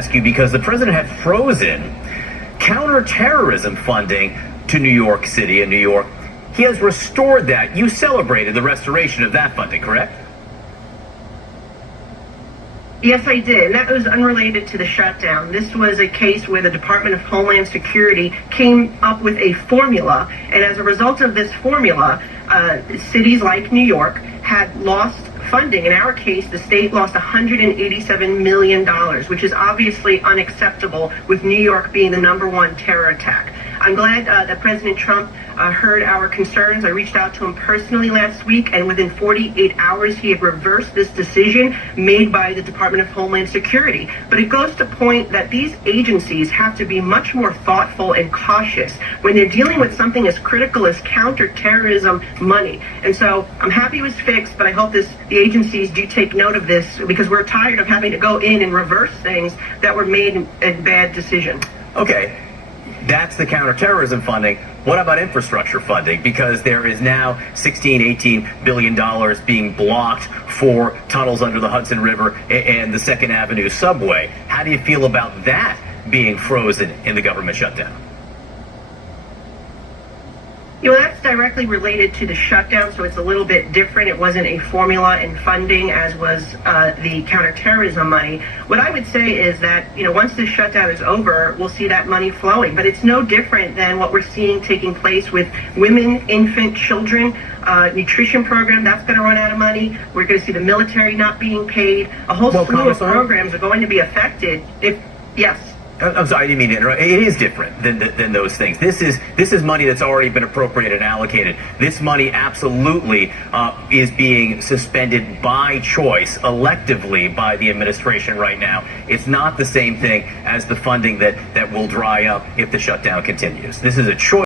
ask you because the president had frozen counterterrorism funding to New York City and New York. He has restored that. You celebrated the restoration of that funding, correct? Yes, I did. And that was unrelated to the shutdown. This was a case where the Department of Homeland Security came up with a formula. And as a result of this formula, cities like New York had lost funding. In our case, the state lost $187 million, which is obviously unacceptable, with New York being the #1 terror attack. I'm glad that President Trump heard our concerns. I reached out to him personally last week, and within 48 hours, he had reversed this decision made by the Department of Homeland Security. But it goes to point that these agencies have to be much more thoughtful and cautious when they're dealing with something as critical as counterterrorism money. And so I'm happy it was fixed, but I hope the agencies do take note of this, because we're tired of having to go in and reverse things that were made in bad decision. Okay. That's the counterterrorism funding. What about infrastructure funding? Because there is now $18 billion being blocked for tunnels under the Hudson River and the 2nd Avenue subway. How do you feel about that being frozen in the government shutdown? You know, that's directly related to the shutdown, so it's a little bit different. It wasn't a formula in funding, as was the counterterrorism money. What I would say is that, you know, once this shutdown is over, we'll see that money flowing. But it's no different than what we're seeing taking place with women, infant, children, nutrition program. That's going to run out of money. We're going to see the military not being paid. A whole slew of programs are going to be affected if, yes. I'm sorry, I didn't mean to interrupt. It is different than those things. This is money that's already been appropriated and allocated. This money absolutely is being suspended by choice, electively by the administration right now. It's not the same thing as the funding that will dry up if the shutdown continues. This is a choice.